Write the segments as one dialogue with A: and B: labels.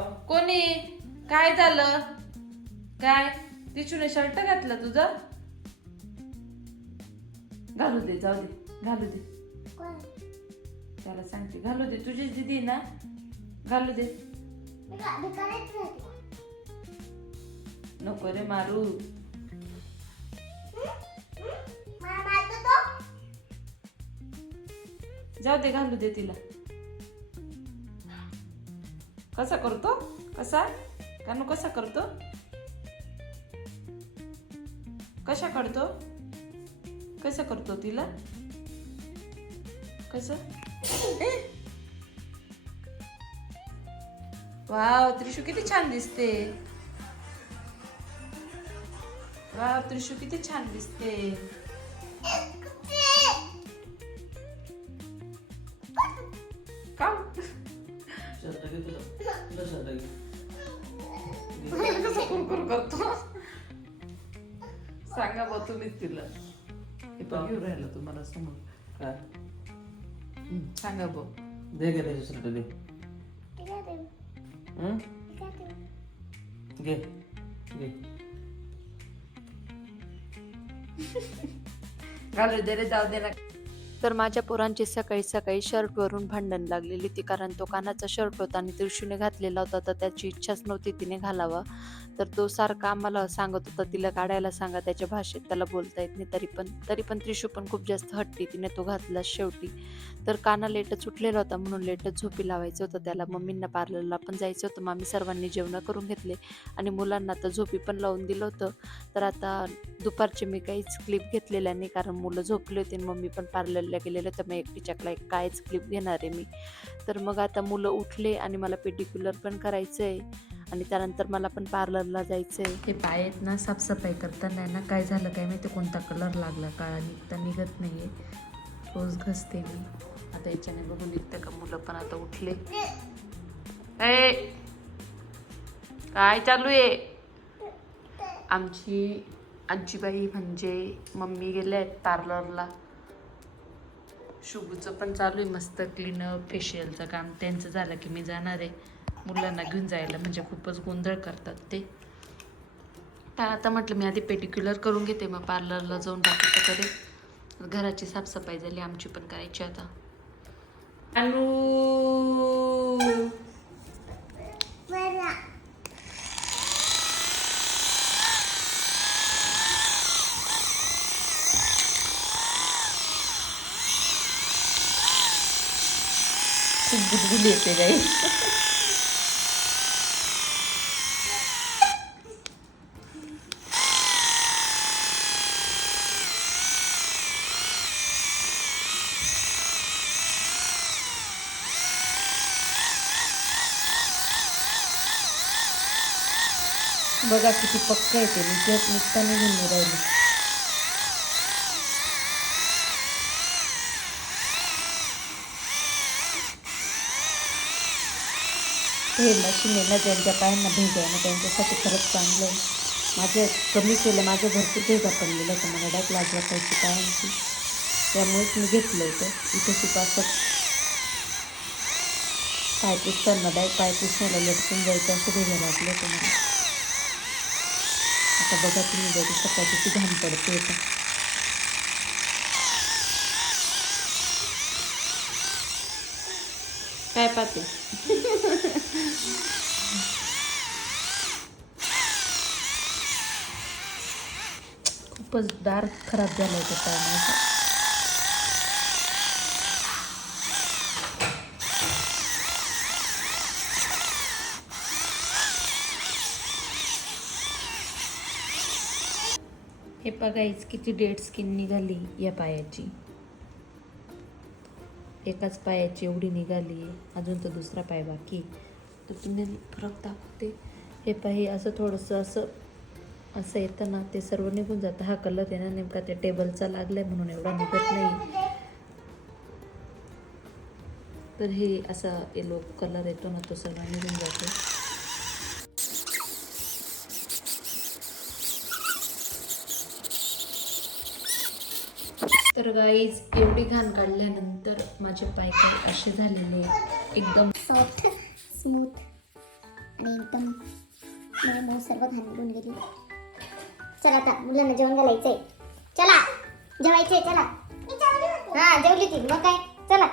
A: कोणी? काय झालं? काय? तिचूने शर्ट घातला तुझा? घालू दे जाऊ दे घालू दे. त्याला सांगते घालू दे तुझीच दिदी ना? घालू दे. नको रे मारू. जाऊ दे घालू दे तिला. कसा करतो? कसा? कानू कसा करतो? कशा करतो कसं करतो तिला? कसं? वाव त्रिशू किती छान दिसते. वाव त्रिशू किती छान दिसते. करतो सांगा बा तुम्हीच तिला. हे पण घेऊन राहिलं तुम्हाला समोर.
B: काय
A: सांगा बा.
B: दे घे त्याचे दे. हं? घे घे.
A: घालू दे रे जाऊ दे ना.
C: तर माझ्या पोरांची सकाळी सकाळी शर्टवरून भांडण लागलेली होती. कारण तो कानाचा शर्ट होता आणि त्रिशूने घातलेला होता तर त्याची इच्छाच नव्हती तिने घालावा. तर तो सारखा आम्हाला सांगत होता तिला काढायला सांगा त्याच्या भाषेत त्याला बोलता येत नाही तरी पण तरी पण त्रिशू पण खूप जास्त हट्टी तिने तो घातला शेवटी. तर काना लेटच उठलेला होता म्हणून लेटच झोपी लावायचं होतं त्याला. मम्मींना पार्लरला पण जायचं होतं मामी सर्वांनी जेवणं करून घेतले आणि मुलांना तर झोपी पण लावून दिलं होतं. तर आता दुपारचे मी काहीच क्लिप घेतलेल्या नाही कारण मुलं झोपले होते आणि मम्मी पण पार्लरला गेलेले तर मग एकटीच्याकला एक कायच क्लिप घेणार आहे मी. तर मग आता मुलं उठले आणि मला पेटिक्युलर पण करायचं आहे आणि त्यानंतर मला पण पार्लरला जायचं आहे
A: हे पाय आहेत ना साफसफाई करताना ना काय झालं काय माहिती कोणता कलर लागला काळा निघता निघत नाहीये. रोज घसते मी. आता याच्याने बघून निघतं का मुलं पण आता उठले. ए काय चालू आहे? आमची आजीबाई म्हणजे मम्मी गेले आहेत पार्लरला शुभूचं पण चालू आहे मस्त क्लीनअप फेशियलचं काम. त्यांचं झालं की मी जाणार आहे. मुलांना घेऊन जायला म्हणजे खूपच गोंधळ करतात ते. तर आता म्हटलं मी आधी पेटिक्युलर करून घेते. मग पार्लरला जाऊन बाकीचं करेल घराची साफसफाई झाली आमची पण करायची आता. अनु खूप बुलबुल येते काही बघा किती पक्क येते मी निघत निघताना घेऊन नाही राहिली हे मशीन आहे ना ज्यांच्या पायांना भेट आहे ना त्यांच्यासाठी खरंच चांगलं आहे. माझं कमी केलं माझं भरपूर भेगा पडलेलं होतं. मला डायरेक्ट लागला पाहिजे पायांची. त्यामुळेच मी घेतलं होतं. इथं सुपासत पाय पुसताना डायरेक्ट पाय पुसण्याला लटकून जायचं असं भेगा लागलं होतं मला. आता बघा तुम्ही बघू शकता किती घाम पडते आता. काय पाहते? खूपच डार्क खराब झालं होतं हे बघायच किती डेड स्किन निघाली या पायाची. एकाच पायाची एवढी निघाली आहे अजून तर दुसरा पाय बाकी तर तुम्ही फरक दाखवते. हे पाय असं थोडंसं असं असं येतं ना ते सर्व निघून जातं. हा कलर आहे ना नेमका त्या टेबलचा लागलाय म्हणून एवढा निघत नाही. तर हे असा येलो कलर येतो ना तो सर्व निघून जातो. तर गाईज एवढी घाण काढल्यानंतर माझे पाय काही असे झालेले आहेत. एकदम
D: सॉफ्ट स्मूथ एकदम मऊ मऊ सर्व घाण निघून गेली चला आता मुलांना जेवण घालायचंय चला जेवायचंय चला. हा जेवली ती. मग काय? चला.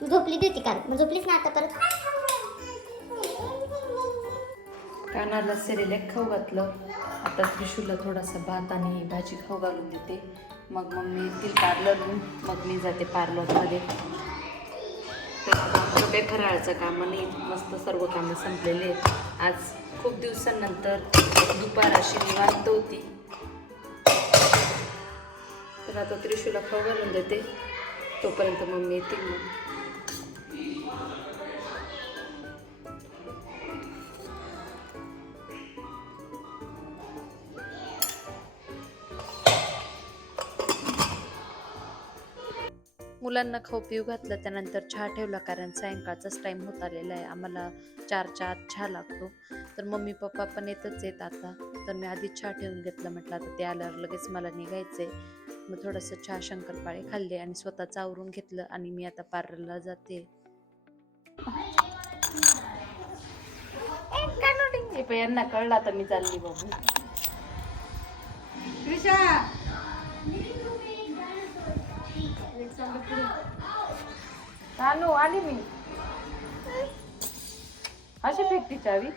D: तू झोपली होती काल. मग झोपलीच ना आता परत?
A: कानाला सेरेलेक खाऊ घातलं. आता त्रिशूला थोडासा भात आणि भाजी खाऊ घालून देते. मग मम्मी येतील पार्लर मग मी जाते पार्लरमध्ये तर आमचं काही फराळाचं कामं नाही मस्त सर्व कामं संपलेले आहेत. आज खूप दिवसांनंतर दुपार अशी निवांत होती. तर आता त्रिशूला खाऊ घालून देते. तोपर्यंत मम्मी येतील मग. मुलांना खाऊ पिऊ घातलं त्यानंतर चहा ठेवला कारण सायंकाळचाच टाईम होत आलेला आहे. आम्हाला चारच्या आत चहा लागतो. तर मम्मी पप्पा पण येतच आहेत आता. तर मी आधीच चहा ठेवून घेतलं. म्हटलं आता ते आल्यावर लगेच मला निघायचं आहे मग थोडंसं चहा शंकरपाळे खाल्ले आणि स्वतःच आवरून घेतलं आणि मी आता पार्लरला जाते. यांना कळलं आता मी चालली बाबू चालू आली मी. अशी फेकती चावी.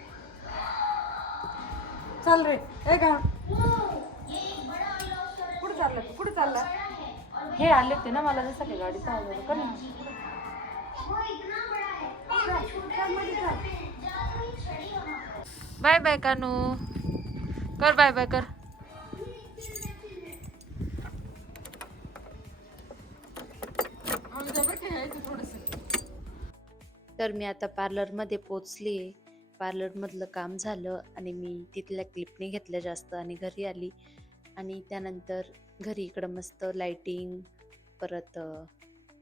E: चाल रे. ए का कुठे चालला तू? कुठे चालला?
A: हे आले होते ना मला जसं काही गाडी चालू कर. ना. Bye bye Kanu. कर बाय बाय कर. तर मी आता पार्लरमध्ये पोचली. पार्लरमधलं काम झालं आणि मी तिथल्या क्लिपने घेतल्या जास्त आणि घरी आली. आणि त्यानंतर घरी इकडं मस्त लाईटिंग परत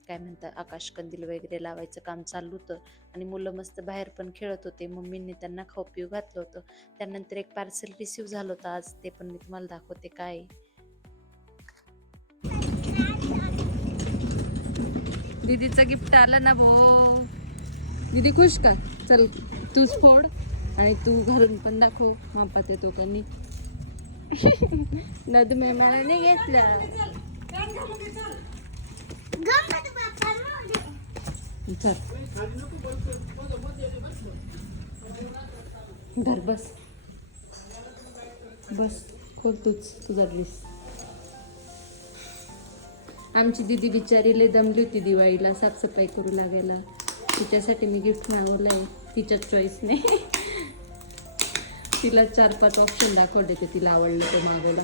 A: काय म्हणतात आकाशकंदील वगैरे लावायचं काम चालू होतं. आणि मुलं मस्त बाहेर पण खेळत होते. मम्मींनी त्यांना खाऊ पिऊ घातलं होतं. त्यानंतर एक पार्सल रिसीव झालं होतं. आज ते पण मी तुम्हाला दाखवते काय दीदीचं गिफ्ट आलं ना भो. दीदी खुश का? चल तूच फोड आणि तू घरून पण दाखव. मापात येतो का नाही नद मी मला नाही घेतलं. चल. धर बस. बस खोल तूच तुझा ड्रेस आमची दिदी बिचारीले दमली होती दिवाळीला साफसफाई करू लागायला. तिच्यासाठी मी गिफ्ट मागवलं आहे तिच्या चॉईसने तिला चार पाच ऑप्शन दाखवले ते तिला आवडलं ते मागवलं.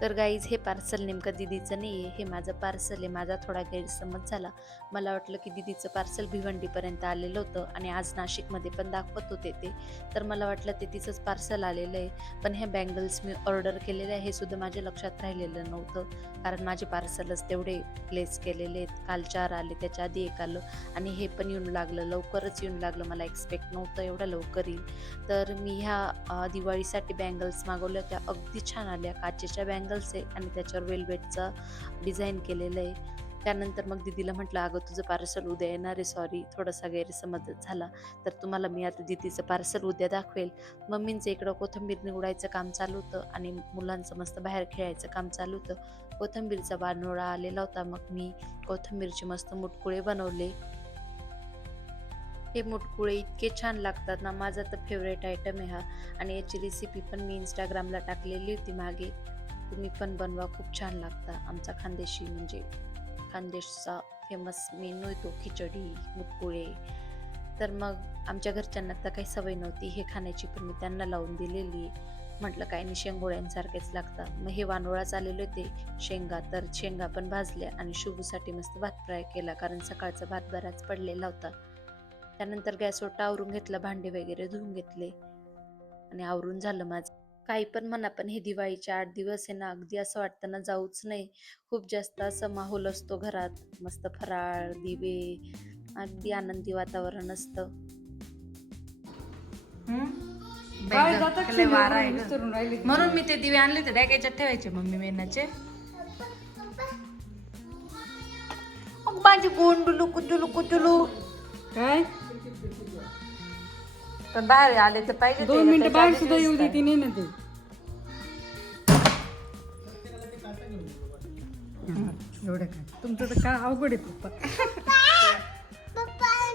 A: तर गाईज हे पार्सल नेमकं दिदीचं नाही आहे हे माझं पार्सल आहे माझा थोडा गैरसमज झाला. मला वाटलं की दिदीचं पार्सल भिवंडीपर्यंत आलेलं होतं आणि आज नाशिकमध्ये पण दाखवत होते ते. तर मला वाटलं ते तिचंच पार्सल आलेलं आहे. पण हे बँगल्स मी ऑर्डर केलेले आहे हे सुद्धा माझ्या लक्षात राहिलेलं नव्हतं. कारण माझे पार्सलच तेवढे प्लेस केलेले आहेत. काल चार आले त्याच्या आधी एक आलं आणि हे पण येऊन लागलं. लवकरच येऊन लागलं. मला एक्सपेक्ट नव्हतं एवढं लवकर येईल. तर मी ह्या दिवाळीसाठी बँगल्स मागवल्या त्या अगदी छान आल्या. काचेच्या बँग बँगल्स आहे आणि त्याच्यावर वेलवेटचा डिझाईन केलेलं आहे. त्यानंतर मग दिदीला म्हटलं अगं तुझं पार्सल उद्या येणार आहे सॉरी थोडासा गैरसमज झाला तर तुम्हाला मी आता दिदीचं पार्सल उद्या दाखवेल. मम्मींचं इकडं कोथिंबीर निवडायचं काम चालू होतं आणि मुलांचं मस्त बाहेर खेळायचं काम चालू होतं. कोथिंबीरचा बानोळा आलेला होता. मग मी कोथिंबीरचे मस्त मुटकुळे बनवले. हे मुटकुळे इतके छान लागतात ना माझा तर फेवरेट आयटम आहे हा. आणि याची रेसिपी पण मी इंस्टाग्रामला टाकलेली होती मागे. तुम्ही पण बनवा खूप छान लागता. आमचा खानदेशी म्हणजे खानदेशचा फेमस मेनू येतो खिचडी मुटकुळे. तर मग आमच्या घरच्यांना तर काही सवय नव्हती हे खाण्याची पण मी त्यांना लावून दिलेली. म्हटलं काय नाही शेंगोळ्यांसारखेच लागतात. मग हे वानोळाच आलेले होते शेंगा. तर शेंगा पण भाजल्या आणि शुभूसाठी मस्त भात फ्राय केला कारण सकाळचा भात बराच पडलेला होता. त्यानंतर गॅसवर आवरून घेतला भांडे वगैरे धुवून घेतले. आणि आवरून झालं माझं. काही पण म्हणा पण हे दिवाळीचे आठ दिवस आहे ना अगदी असं वाटतं ना जाऊच नाही. खूप जास्त असं माहोल असतो घरात. मस्त फराळ दिवे अगदी आनंदी वातावरण असतं. म्हणून मी ते दिवे आणले ते डॅकेच्या ठेवायचे मम्मी मेनाचे माझी गोंडुलू कुचुलू कुचुलू
E: काय?
A: पण बाहेर आले तर पाहिजे ते
E: दोन मिनिटं बाहेर सुद्धा येऊ
A: दिसतंय.
E: देते नाही ना ते. हा, एवढं काय? तुमचं तर काय अवघड आहे पप्पा.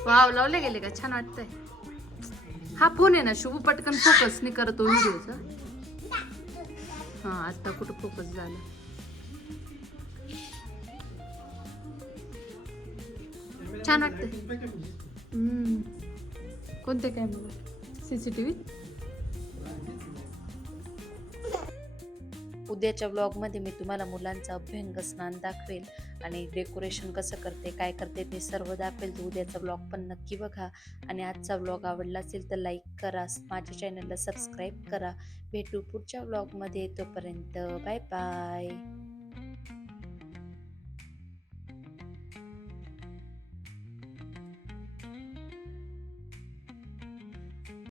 D: वाव लावले गेले का? छान वाटतंय. हा फोन आहे ना शुभ पटकन फोकस नाही करतो व्हिडिओचा हा आता कुठं फोकस झाला? छान वाटतंय. हम्म. कोणते कॅमेरा व्ही
A: उद्याच्या ब्लॉगमध्ये मी तुम्हाला मुलांचं अभ्यंग स्नान दाखवेल आणि डेकोरेशन कसं करते काय करते ते सर्व दाखवेल. तर उद्याचा ब्लॉग पण नक्की बघा. आणि आजचा ब्लॉग आवडला असेल तर लाईक करा. माझ्या चॅनलला सबस्क्राईब करा. भेटू पुढच्या ब्लॉगमध्ये तोपर्यंत बाय बाय